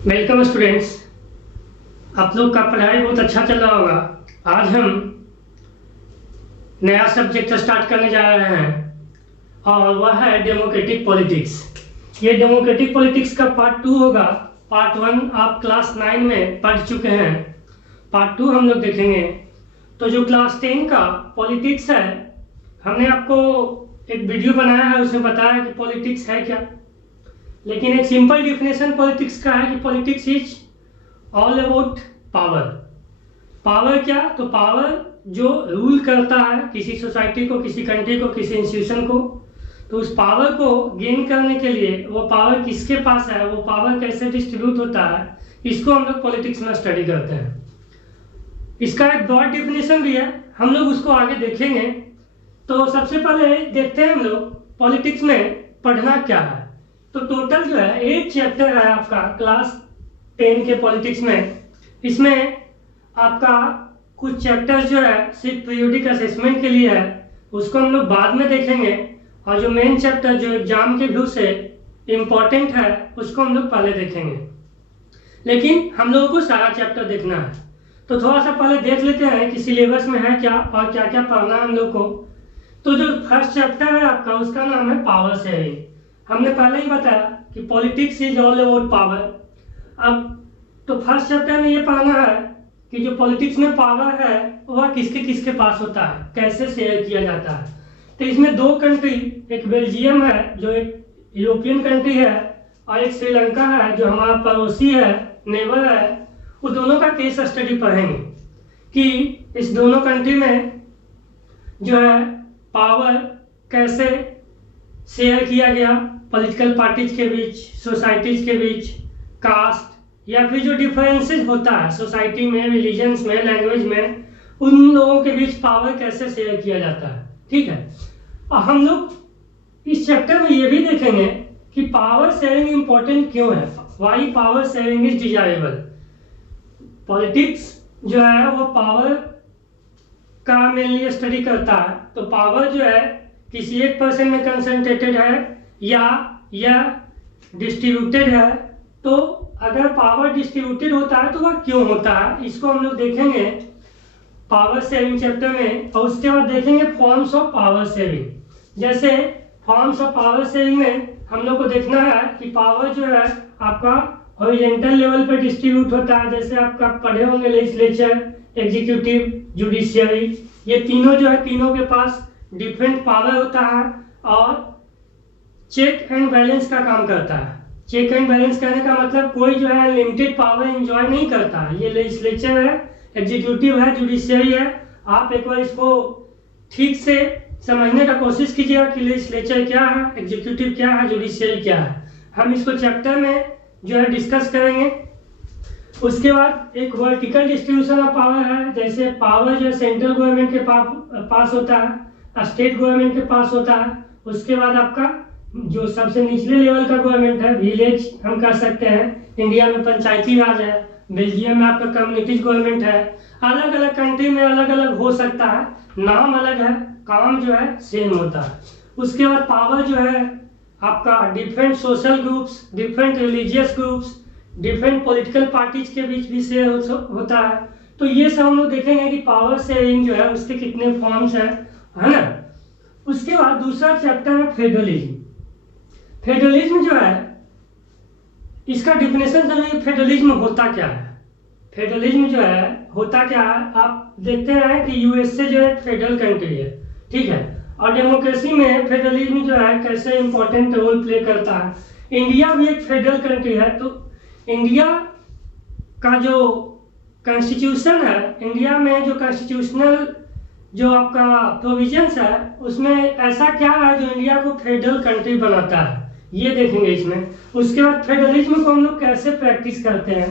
Welcome students. आप लोग का पढ़ाई बहुत अच्छा चल रहा होगा। आज हम नया सब्जेक्ट स्टार्ट करने जा रहे हैं और वह है डेमोक्रेटिक पॉलिटिक्स। ये डेमोक्रेटिक पॉलिटिक्स का पार्ट 2 होगा। पार्ट 1 आप क्लास 9 में पढ़ चुके हैं, पार्ट 2 हम लोग देखेंगे। तो जो क्लास 10 का पॉलिटिक्स है, हमने आपको एक वीडियो बनाया है, उसमें बताया कि पॉलिटिक्स है क्या। लेकिन एक सिंपल डिफिनेशन पॉलिटिक्स का है कि politics is all about power. Power क्या? तो पावर जो रूल करता है किसी सोसाइटी को, किसी कंट्री को, किसी इंस्टीट्यूशन को, तो उस पावर को गेन करने के लिए वो पावर किसके पास है, वो पावर कैसे डिस्ट्रीब्यूट होता है, इसको हम लोग पॉलिटिक्स में स्टडी करते हैं। इसका एक ब्रॉड डिफिनेशन भी है, हम लोग उसको आगे देखेंगे। तो सबसे पहले देखते हैं हम लोग पॉलिटिक्स में पढ़ना क्या है। तो टोटल जो है 8 चैप्टर है आपका क्लास 10 के पॉलिटिक्स में। इसमें आपका कुछ चैप्टर्स जो है सिर्फ पीरियोडिक असेसमेंट के लिए है, उसको हम लोग बाद में देखेंगे। और जो मेन चैप्टर जो एग्जाम के व्यू से इम्पोर्टेंट है उसको हम लोग पहले देखेंगे। लेकिन हम लोगों को सारा चैप्टर देखना है, तो थोड़ा सा पहले देख लेते हैं कि सिलेबस में है क्या और क्या क्या पढ़ना है हम लोग को। तो जो फर्स्ट चैप्टर है आपका, उसका नाम है पावर शेयरिंग। हमने पहले ही बताया कि politics is all about power. अब तो फर्स्ट चैप्टर में ये पढ़ना है कि जो पॉलिटिक्स में पावर है वह किसके किसके पास होता है, कैसे शेयर किया जाता है। तो इसमें 2 कंट्री, एक बेल्जियम है जो एक यूरोपियन कंट्री है, और एक श्रीलंका है जो हमारा पड़ोसी है, नेबर है। वो दोनों का केस स्टडी पढ़ेंगे कि इस दोनों कंट्री में जो है पावर कैसे शेयर किया गया, पॉलिटिकल पार्टीज के बीच, सोसाइटीज के बीच, कास्ट या फिर जो डिफरेंसेस होता है सोसाइटी में, रिलीजन्स में, लैंग्वेज में, उन लोगों के बीच पावर कैसे शेयर किया जाता है। ठीक है। और हम लोग इस चैप्टर में ये भी देखेंगे कि पावर शेयरिंग इंपॉर्टेंट क्यों है, why power sharing is desirable. Politics जो है वो पावर का मेनली स्टडी करता है। तो पावर जो है किसी एक पर्सन में कंसंट्रेटेड है या डिस्ट्रीब्यूटेड है। तो अगर पावर डिस्ट्रीब्यूटेड होता है तो वह क्यों होता है, इसको हम लोग देखेंगे पावर शेयरिंग चैप्टर में। और उसके बाद देखेंगे फॉर्म्स ऑफ पावर शेयरिंग। जैसे फॉर्म्स ऑफ पावर शेयरिंग में हम लोग को देखना है कि पावर जो है आपका हॉरिजॉन्टल लेवल पर डिस्ट्रीब्यूट होता है। जैसे आपका पढ़े होंगे लेजिस्लेचर, एग्जीक्यूटिव, जुडिशियरी, ये तीनों जो है, तीनों के पास डिफरेंट पावर होता है और चेक एंड बैलेंस का काम करता है। चेक एंड बैलेंस कहने का मतलब कोई जो है लिमिटेड पावर एंजॉय नहीं करता है। ये लेजिस्लेचर है, एग्जीक्यूटिव है, जुडिशियरी है। आप एक बार इसको ठीक से समझने का कोशिश कीजिएगा कि लेजिस्लेचर क्या है, एग्जीक्यूटिव क्या है, जुडिशियरी क्या है। हम इसको चैप्टर में जो है डिस्कस करेंगे। उसके बाद एक वर्टिकल डिस्ट्रीब्यूशन ऑफ पावर है। जैसे पावर जो है सेंट्रल गवर्नमेंट के पास होता है, स्टेट गवर्नमेंट के पास होता है। उसके बाद आपका जो सबसे निचले लेवल का गवर्नमेंट है, विलेज हम कह सकते हैं। इंडिया में पंचायती राज है, बेल्जियम में आपका कम्युनिटीज गवर्नमेंट है। अलग अलग कंट्री में अलग अलग हो सकता है, नाम अलग है, काम जो है सेम होता है। उसके बाद पावर जो है आपका different social groups, different religious groups, different political parties के बीच भी शेयर होता है। तो ये सब हम लोग देखेंगे कि पावर शेयरिंग जो है उसके कितने फॉर्म्स है ना। उसके बाद दूसरा चैप्टर है फेडरलिज्म। फेडरलिज्म जो है इसका डिफिनेशन समझिए, फेडरलिज्म होता क्या है। फेडरलिज्म जो है होता क्या है, आप देखते हैं कि यूएसए जो है फेडरल कंट्री है, ठीक है। और डेमोक्रेसी में फेडरलिज्म जो है कैसे इंपॉर्टेंट रोल प्ले करता है। इंडिया भी एक फेडरल कंट्री है। तो इंडिया का जो कॉन्स्टिट्यूशन है, इंडिया में जो कॉन्स्टिट्यूशनल जो आपका प्रोविजंस है, उसमें ऐसा क्या है जो इंडिया को फेडरल कंट्री बनाता है, ये देखेंगे इसमें। उसके बाद फेडरलिज्म को हम लोग कैसे प्रैक्टिस करते हैं,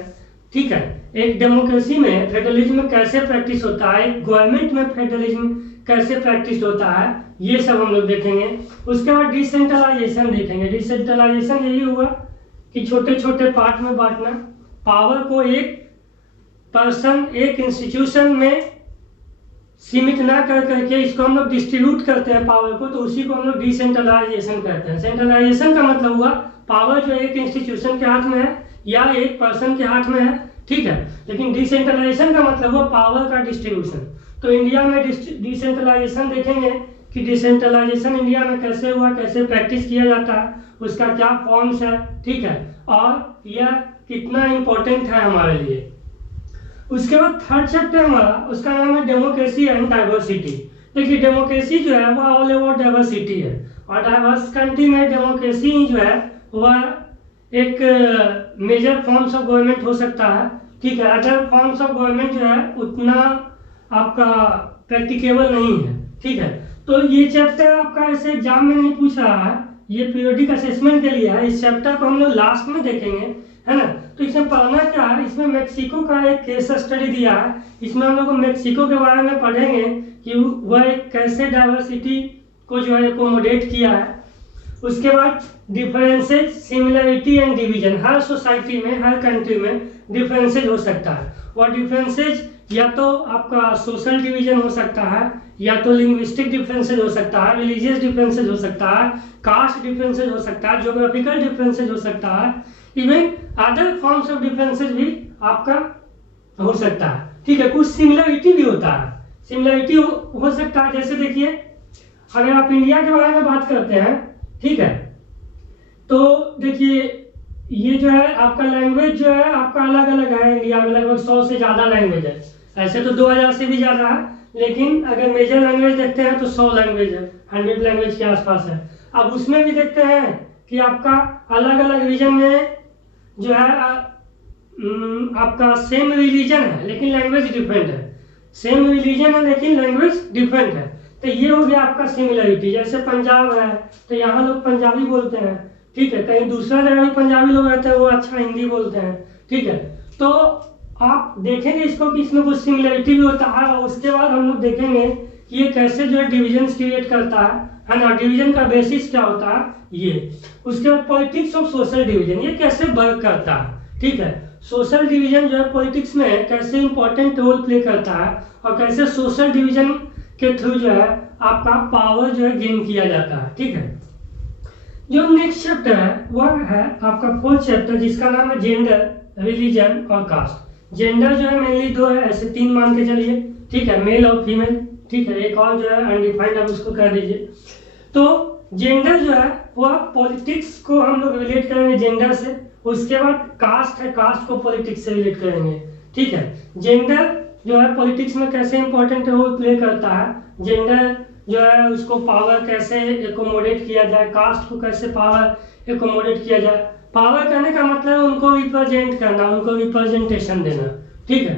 ठीक है। एक डेमोक्रेसी में फेडरलिज्म कैसे प्रैक्टिस होता है, एक गवर्नमेंट में फेडरलिज्म कैसे प्रैक्टिस होता है, ये सब हम लोग देखेंगे। उसके बाद डिसेंट्रलाइजेशन देखेंगे। डिसेंट्रलाइजेशन यही हुआ कि छोटे छोटे पार्ट में बांटना, पावर को एक पर्सन, एक इंस्टीट्यूशन में सीमित ना कर करके इसको हम लोग डिस्ट्रीब्यूट करते हैं पावर को, तो उसी को हम लोग डिसेंट्रलाइजेशन कहते हैं। सेंट्रलाइजेशन का मतलब हुआ पावर जो एक इंस्टीट्यूशन के हाथ में है या एक पर्सन के हाथ में है, ठीक है। लेकिन डिसेंट्रलाइजेशन का मतलब हुआ पावर का डिस्ट्रीब्यूशन। तो इंडिया में डिसेंट्रलाइजेशन देखेंगे कि डिसेंट्रलाइजेशन इंडिया में कैसे हुआ, कैसे प्रैक्टिस किया जाता है, उसका क्या फॉर्म्स है, ठीक है, और यह कितना इम्पोर्टेंट है हमारे लिए। उसके बाद थर्ड चैप्टर हमारा, उसका नाम है डेमोक्रेसी एंड डाइवर्सिटी। देखिए डेमोक्रेसी जो है वह ऑल ओवर डाइवर्सिटी है, और डाइवर्स कंट्री में डेमोक्रेसी जो है वह एक मेजर फॉर्म्स ऑफ गवर्नमेंट हो सकता है, ठीक है। अदर फॉर्म्स ऑफ गवर्नमेंट जो है उतना आपका प्रैक्टिकेबल नहीं है, ठीक है। तो ये चैप्टर आपका ऐसे एग्जाम में नहीं पूछ रहा है, ये पीरियोडिक असेसमेंट के लिए है। इस चैप्टर को हम लोग लास्ट में देखेंगे, है ना। तो इसमें पढ़ना क्या है, इसमें मेक्सिको का एक केस स्टडी दिया है। इसमें हम लोग मेक्सिको के बारे में पढ़ेंगे कि वह एक कैसे डाइवर्सिटी को जो है एकोमोडेट किया है। उसके बाद differences, similarity and division. Her society में, हर कंट्री में डिफरेंसेज हो सकता है। और डिफरेंसेज या तो आपका सोशल डिवीजन हो सकता है, या तो लिंग्विस्टिक डिफरेंसेज हो सकता है, रिलीजियस डिफरेंसेज हो सकता है, कास्ट डिफरेंसेज हो सकता है, ज्योग्राफिकल डिफरेंसेज हो सकता है, even other forms of differences भी आपका हो सकता है, ठीक है। कुछ सिमिलरिटी भी होता है, सिमिलरिटी हो सकता है। जैसे देखिए अगर आप इंडिया के बारे में बात करते हैं, ठीक है, तो देखिए ये जो है आपका लैंग्वेज जो है आपका अलग अलग है। इंडिया में लगभग 100 से ज़्यादा लैंग्वेज है, ऐसे तो 2000 से भी ज़्यादा है, लेकिन अगर मेजर लैंग्वेज देखते हैं तो 100 लैंग्वेज है, 100 लैंग्वेज के आसपास है। अब उसमें भी देखते हैं कि आपका अलग अलग रीजन में जो है आपका सेम रिलीजन है लेकिन लैंग्वेज डिफरेंट है, सेम रिलीजन है लेकिन लैंग्वेज डिफरेंट है। तो ये हो गया आपका सिमिलरिटी। जैसे पंजाब है तो यहाँ लोग पंजाबी बोलते हैं, ठीक है, कहीं दूसरा जगह भी पंजाबी लोग रहते हैं, वो अच्छा हिंदी बोलते हैं, ठीक है। तो आप देखेंगे इसको कि इसमें कुछ सिमिलरिटी भी होता है। और उसके बाद हम लोग देखेंगे कि ये कैसे जो है डिविजन क्रिएट करता है ना, डिवीजन का बेसिस क्या होता है ये। उसके बाद पॉलिटिक्स ऑफ सोशल डिवीजन, ये कैसे वर्क करता है, ठीक है। सोशल डिवीजन जो है पॉलिटिक्स में कैसे इंपॉर्टेंट रोल प्ले करता है, और कैसे सोशल डिवीजन के थ्रू जो है आपका पावर जो है गेन किया जाता है, ठीक है। जो नेक्स्ट चैप्टर है वह है आपका फोर्थ चैप्टर, जिसका नाम है जेंडर, रिलीजन और कास्ट। जेंडर जो है मेनली दो है, ऐसे 3 मान के चलिए, ठीक है, मेल और फीमेल, ठीक है, एक और जो है अनडिफाइंड, आप उसको कर दीजिए। तो जेंडर जो है वह पॉलिटिक्स को हम लोग रिलेट करेंगे जेंडर से। उसके बाद कास्ट है, कास्ट को पॉलिटिक्स से रिलेट करेंगे, ठीक है। जेंडर जो है पॉलिटिक्स में कैसे इंपॉर्टेंट रोल प्ले करता है, जेंडर जो है उसको पावर कैसे एकोमोडेट किया जाए, कास्ट को कैसे पावर एकोमोडेट किया जाए। पावर करने का मतलब उनको रिप्रेजेंट करना, उनको रिप्रेजेंटेशन देना, ठीक है।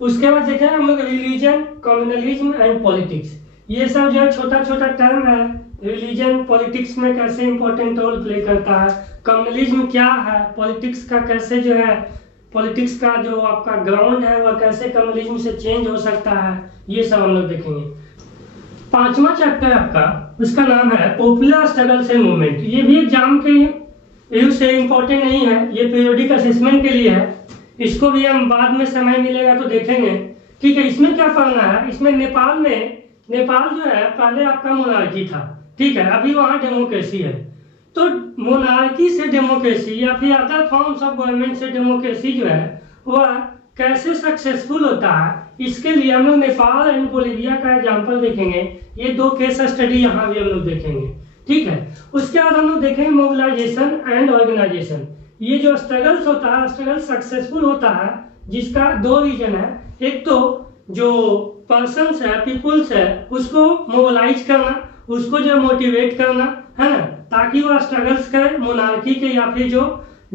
उसके बाद देखें हम लोग रिलीजन, कम्युनलिज्म एंड पॉलिटिक्स। ये सब जो है छोटा छोटा टर्म है। रिलीजन पॉलिटिक्स में कैसे इंपॉर्टेंट रोल प्ले करता है, कम्युनलिज्म क्या है, पॉलिटिक्स का कैसे जो है, पॉलिटिक्स का जो आपका ग्राउंड है वह कैसे कम्युनलिज्म से चेंज हो सकता है, ये सब हम लोग देखेंगे। 5वां चैप्टर आपका, उसका नाम है पॉपुलर स्ट्रगल्स एंड मूवमेंट। ये भी एग्जाम के व्यू से इम्पोर्टेंट नहीं है, ये पीरियोडिक असेसमेंट के लिए है। इसको भी हम बाद में समय मिलेगा तो देखेंगे, ठीक है। इसमें क्या पढ़ना है, इसमें नेपाल जो है पहले आपका मोनार्की था, ठीक है, अभी वहाँ डेमोक्रेसी है। तो मोनार्की से डेमोक्रेसी या फिर अदर फॉर्म्स ऑफ गवर्नमेंट से डेमोक्रेसी जो है वह कैसे सक्सेसफुल होता है, इसके लिए हम लोग नेपाल एंड बोलिविया का एग्जाम्पल देखेंगे। ये 2 केस स्टडी यहाँ भी हम लोग देखेंगे, ठीक है। उसके बाद हम लोग देखेंगे मोबिलाइजेशन एंड ऑर्गेनाइजेशन। ये जो स्ट्रगल्स होता है, स्ट्रगल सक्सेसफुल होता है जिसका 2 रीजन है। एक तो जो पर्सन्स है, पीपुल्स है, उसको मोबिलाइज करना, उसको जो मोटिवेट करना, है ना, ताकि वह स्ट्रगल्स करे मोनार्की के या फिर जो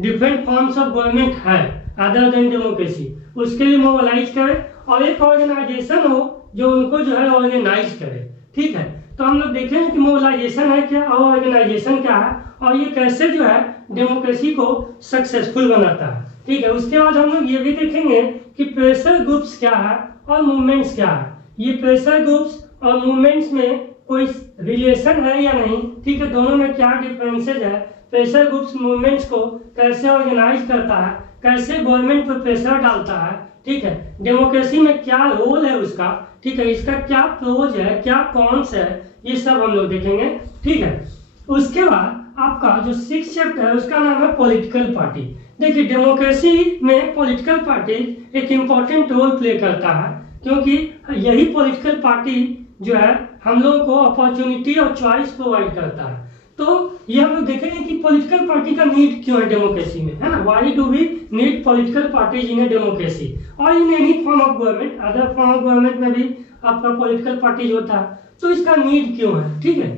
डिफरेंट फॉर्म्स ऑफ गवर्नमेंट है अदर देन डेमोक्रेसी, उसके लिए मोबिलाइज करे। और एक ऑर्गेनाइजेशन हो जो उनको जो है ऑर्गेनाइज करे, ठीक है। तो हम लोग देखेंगे कि मोबिलाइजेशन है क्या और ऑर्गेनाइजेशन क्या है, और ये कैसे जो है डेमोक्रेसी को सक्सेसफुल बनाता है, ठीक है। उसके बाद हम लोग ये भी देखेंगे कि प्रेशर ग्रुप्स क्या है और मूवमेंट्स क्या है। ये प्रेशर ग्रुप्स और मूवमेंट्स में कोई रिलेशन है या नहीं, ठीक है, दोनों में क्या डिफरेंसेज है, प्रेशर ग्रुप्स मूवमेंट्स को कैसे ऑर्गेनाइज करता है, कैसे गवर्नमेंट पर प्रेशर डालता है, ठीक है, डेमोक्रेसी में क्या रोल है उसका, ठीक है, इसका क्या प्रोज है, क्या कॉन्स है, ये सब हम लोग देखेंगे, ठीक है। उसके बाद आपका जो 6th चैप्टर है उसका नाम है पॉलिटिकल पार्टी। देखिए डेमोक्रेसी में पॉलिटिकल पार्टी एक इम्पॉर्टेंट रोल प्ले करता है, क्योंकि यही पॉलिटिकल पार्टी जो है हम लोगों को अपॉर्चुनिटी और चॉइस प्रोवाइड करता है। तो ये हम लोग देखेंगे कि पॉलिटिकल पार्टी का नीड क्यों है डेमोक्रेसी में, है ना। Why do we need political parties in a democracy और in any form of government, other form of government में भी आपका पॉलिटिकल पार्टीज होता है, तो इसका नीड क्यों है, ठीक है।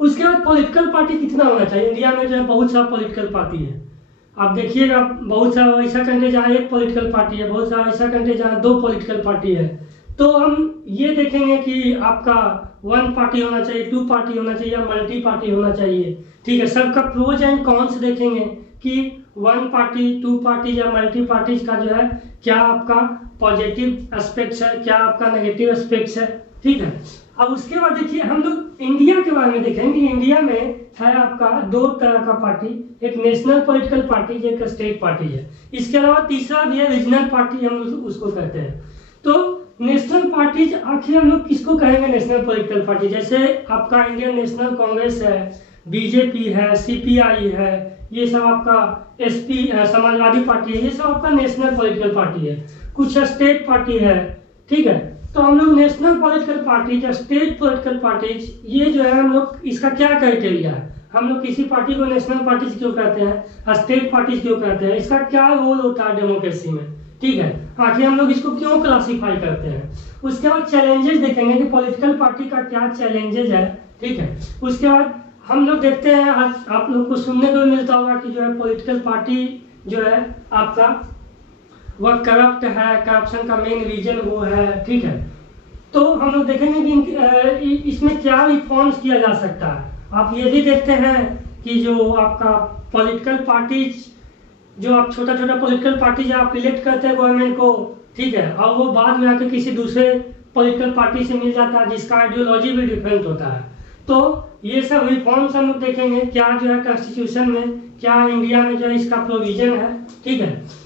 उसके बाद पॉलिटिकल पार्टी कितना होना चाहिए। इंडिया में जो है बहुत सारा पॉलिटिकल पार्टी है, आप देखिएगा बहुत सारा ऐसा कंट्री जहाँ एक पॉलिटिकल पार्टी है, बहुत सारा ऐसा कंट्री जहाँ दो पॉलिटिकल पार्टी है। तो हम ये देखेंगे कि आपका वन पार्टी होना चाहिए, टू पार्टी होना चाहिए या मल्टी पार्टी होना चाहिए, ठीक है। सबका प्रोज एंड कॉन्स देखेंगे कि वन पार्टी, टू पार्टी या मल्टी पार्टीज का जो है क्या आपका पॉजिटिव एस्पेक्ट्स है, क्या आपका नेगेटिव एस्पेक्ट्स है, ठीक है। अब उसके बाद देखिए हम लोग इंडिया के बारे में देखेंगे। इंडिया में है आपका दो तरह का पार्टी, एक नेशनल पॉलिटिकल पार्टी, एक स्टेट पार्टी है। इसके अलावा तीसरा भी है रीजनल पार्टी, हम उसको कहते हैं। तो नेशनल पार्टीज आखिर हम लोग किसको कहेंगे नेशनल पॉलिटिकल पार्टी, जैसे आपका इंडियन नेशनल कांग्रेस है, बीजेपी है, सीपीआई है, ये सब आपका एसपी समाजवादी पार्टी है, ये सब आपका नेशनल पॉलिटिकल पार्टी है। कुछ स्टेट पार्टी है, ठीक है। तो हम लोग नेशनल पॉलिटिकल पार्टी या स्टेट पॉलिटिकल पार्टीज, ये जो है हम लोग इसका क्या क्राइटेरिया है, हम लोग किसी पार्टी को नेशनल पार्टीज क्यों कहते हैं, स्टेट पार्टीज क्यों कहते हैं, इसका क्या रोल होता है डेमोक्रेसी में, ठीक है। आखिर हम लोग इसको क्यों क्लासीफाई करते हैं। उसके बाद चैलेंजेस देखेंगे कि पॉलिटिकल पार्टी का क्या चैलेंजेस है, ठीक है। उसके बाद हम लोग देखते हैं, आज आप लोग को सुनने को मिलता होगा कि जो है पॉलिटिकल पार्टी जो है आपका वह करप्ट है, करप्शन का मेन रीजन वो है, ठीक है। तो हम लोग देखेंगे कि इसमें क्या रिफॉर्म्स किया जा सकता है। आप ये भी देखते हैं कि जो आपका पॉलिटिकल पार्टीज, जो आप छोटा छोटा पॉलिटिकल पार्टीज आप इलेक्ट करते हैं गवर्नमेंट को, ठीक है, और वो बाद में आके किसी दूसरे पॉलिटिकल पार्टी से मिल जाता है जिसका आइडियोलॉजी भी डिफरेंट होता है। तो ये सब रिफॉर्म्स हम लोग देखेंगे, क्या जो है कॉन्स्टिट्यूशन में, क्या इंडिया में जो है इसका प्रोविजन है, ठीक है।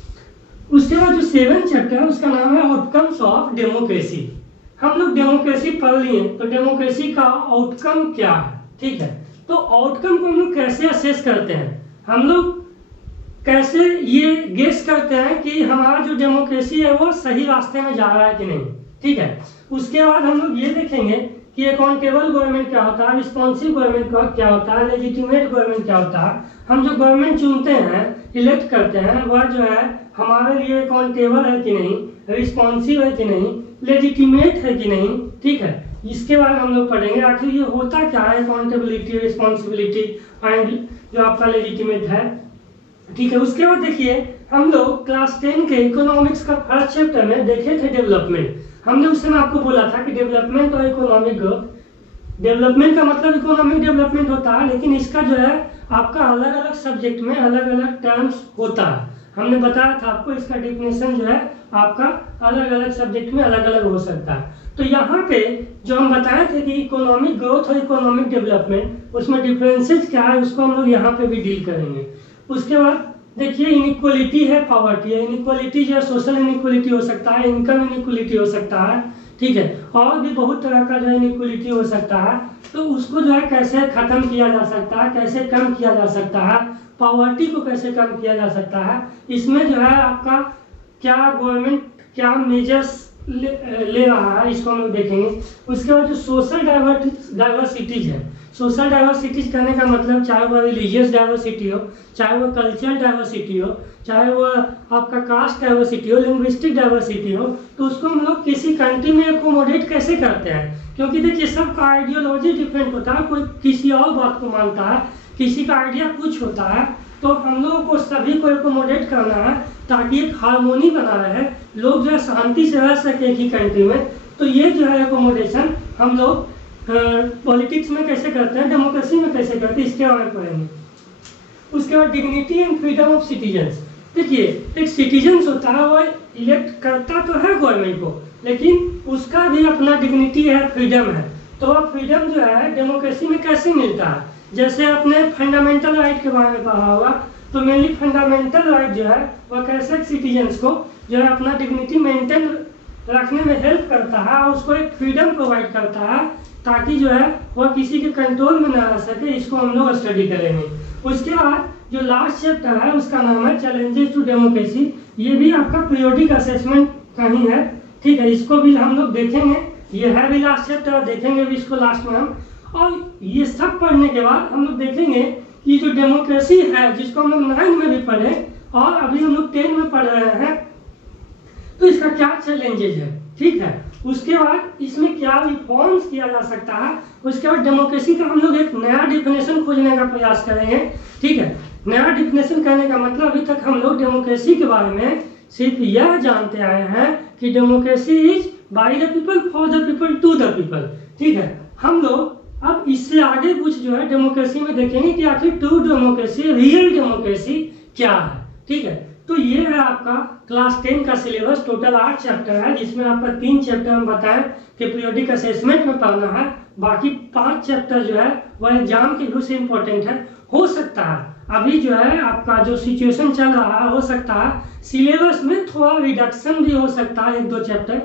उसके बाद जो 7 चैप्टर है उसका नाम है आउटकम्स ऑफ डेमोक्रेसी। हम लोग डेमोक्रेसी पढ़ लिए, तो डेमोक्रेसी का आउटकम क्या है, ठीक है। तो आउटकम को हम लोग कैसे असेस करते हैं, हम लोग कैसे ये गेस करते हैं कि हमारा जो डेमोक्रेसी है वो सही रास्ते में जा रहा है कि नहीं, ठीक है। उसके बाद हम लोग ये देखेंगे कि अकाउंटेबल गवर्नमेंट क्या होता है, रिस्पॉन्सिव गवर्नमेंट क्या होता है, लेजिटिमेट गवर्नमेंट क्या होता है। हम जो गवर्नमेंट चुनते हैं, इलेक्ट करते हैं, वह जो है हमारे लिए अकाउंटेबल है कि नहीं, रिस्पॉन्सिव है कि नहीं, लेजिटिमेट है कि नहीं, ठीक है। इसके बारे में हम लोग पढ़ेंगे आखिर ये होता क्या है, अकाउंटेबिलिटी, रिस्पॉन्सिबिलिटी एंड जो आपका लेजिटिमेट है, ठीक है। उसके बाद देखिए हम लोग क्लास 10 के इकोनॉमिक्स का फर्स्ट चैप्टर में देखे थे डेवलपमेंट। हमने उस समय आपको बोला था कि डेवलपमेंट और इकोनॉमिक ग्रोथ, डेवलपमेंट का मतलब इकोनॉमिक डेवलपमेंट होता है, लेकिन इसका जो है आपका अलग अलग सब्जेक्ट में अलग अलग टर्म्स होता है। हमने बताया था आपको इसका डिफिनेशन जो है आपका अलग अलग सब्जेक्ट में अलग अलग हो सकता है। तो यहाँ पे जो हम बताए थे कि इकोनॉमिक ग्रोथ और इकोनॉमिक डेवलपमेंट, उसमें डिफरेंसेस क्या है उसको हम लोग यहाँ पे भी डील करेंगे। उसके बाद देखिए इनइक्वालिटी है, पॉवर्टी है। इनइक्वालिटी जो है सोशल इनइक्वालिटी हो सकता है, इनकम इनइक्वालिटी हो सकता है, ठीक है, और भी बहुत तरह का जो है इनइक्वालिटी हो सकता है। तो उसको जो है कैसे खत्म किया जा सकता है, कैसे कम किया जा सकता है, पॉवर्टी को कैसे कम किया जा सकता है, इसमें जो है आपका क्या गवर्नमेंट क्या मेजर्स ले रहा है, इसको हम लोग देखेंगे। उसके बाद जो सोशल डाइवर्सिटीज है, सोशल डाइवर्सिटीज कहने का मतलब चाहे वो रिलीजियस डाइवर्सिटी हो, चाहे वो कल्चरल डाइवर्सिटी हो, चाहे वो आपका कास्ट डाइवर्सिटी हो, लिंग्विस्टिक डाइवर्सिटी हो, तो उसको हम लोग किसी कंट्री में एकोमोडेट कैसे करते हैं। क्योंकि देखिए सबका आइडियोलॉजी डिफरेंट होता है, कोई किसी और बात को मानता है, किसी का आइडिया कुछ होता है, तो हम लोगों को सभी को एकोमोडेट करना है ताकि एक हार्मोनी बना रहे, लोग जो है शांति से रह सके एक ही कंट्री में। तो ये जो है एकोमोडेशन हम लोग पॉलिटिक्स में कैसे करते हैं, डेमोक्रेसी में कैसे करते हैं, इसके बारे में पढ़ेंगे। उसके बाद dignity and freedom of citizens. देखिए एक सिटीजन्स होता है, वो इलेक्ट करता तो है गवर्नमेंट को, लेकिन उसका भी अपना डिग्निटी है, फ्रीडम है। तो वह फ्रीडम जो है डेमोक्रेसी में कैसे मिलता है, जैसे आपने फंडामेंटल राइट के बारे में पढ़ा होगा, तो मेनली फंडामेंटल राइट जो है वह कैसे सिटीजन्स को जो है अपना डिग्निटी मेंटेन रखने में हेल्प करता है और उसको एक फ्रीडम प्रोवाइड करता है ताकि जो है वह किसी के कंट्रोल में ना आ सके। इसको हम लोग स्टडी करेंगे। उसके बाद जो लास्ट चैप्टर है उसका नाम है चैलेंजेस टू डेमोक्रेसी। ये भी आपका पीरियोडिक असेसमेंट का ही है, ठीक है। इसको भी हम लोग देखेंगे, ये है भी लास्ट चैप्टर, देखेंगे भी इसको लास्ट में हम। और ये सब पढ़ने के बाद हम लोग देखेंगे कि जो डेमोक्रेसी है जिसको हम लोग 9 में भी पढ़े और अभी हम लोग 10 में पढ़ रहे हैं, तो इसका क्या चैलेंजेज है, ठीक है। उसके बाद इसमें क्या रिफॉर्म्स किया जा सकता है, उसके बाद डेमोक्रेसी का हम लोग एक नया डिफिनेशन खोजने का प्रयास करेंगे, ठीक है। नया डिफिनेशन करने का मतलब अभी तक हम लोग डेमोक्रेसी के बारे में सिर्फ यह जानते आए हैं कि democracy is by the people for the people to the people, ठीक है। हम लोग अब इससे आगे कुछ जो है डेमोक्रेसी में देखेंगे कि आखिर ट्रू डेमोक्रेसी, रियल डेमोक्रेसी क्या है, ठीक है। तो ये है आपका क्लास 10 का सिलेबस, टोटल 8 चैप्टर है, जिसमें आपका 3 चैप्टर हम बताएं कि पीरियोडिक असेसमेंट में पढ़ना है, बाकी 5 चैप्टर जो है वह एग्जाम के व्यू से इम्पोर्टेंट है। हो सकता है अभी जो है आपका जो सिचुएशन चल रहा है, हो सकता है सिलेबस में थोड़ा रिडक्शन भी हो सकता है 1-2 चैप्टर,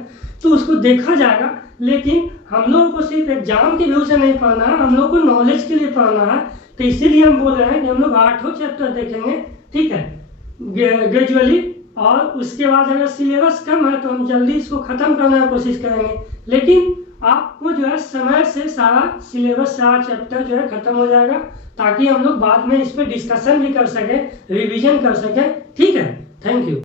तो उसको देखा जाएगा। लेकिन हम लोगों को सिर्फ एग्जाम के व्यू से नहीं पढ़ना है, हम लोग को नॉलेज के लिए पढ़ना है। तो इसीलिए हम बोल रहे हैं कि हम लोग 8 चैप्टर देखेंगे, ठीक है, ग्रेजुअली। और उसके बाद अगर सिलेबस कम है तो हम जल्दी इसको ख़त्म करने की कोशिश करेंगे। लेकिन आपको जो है समय से सारा सिलेबस, सारा चैप्टर जो है ख़त्म हो जाएगा, ताकि हम लोग बाद में इस पर डिस्कशन भी कर सकें, रिवीजन कर सकें, ठीक है। Thank you.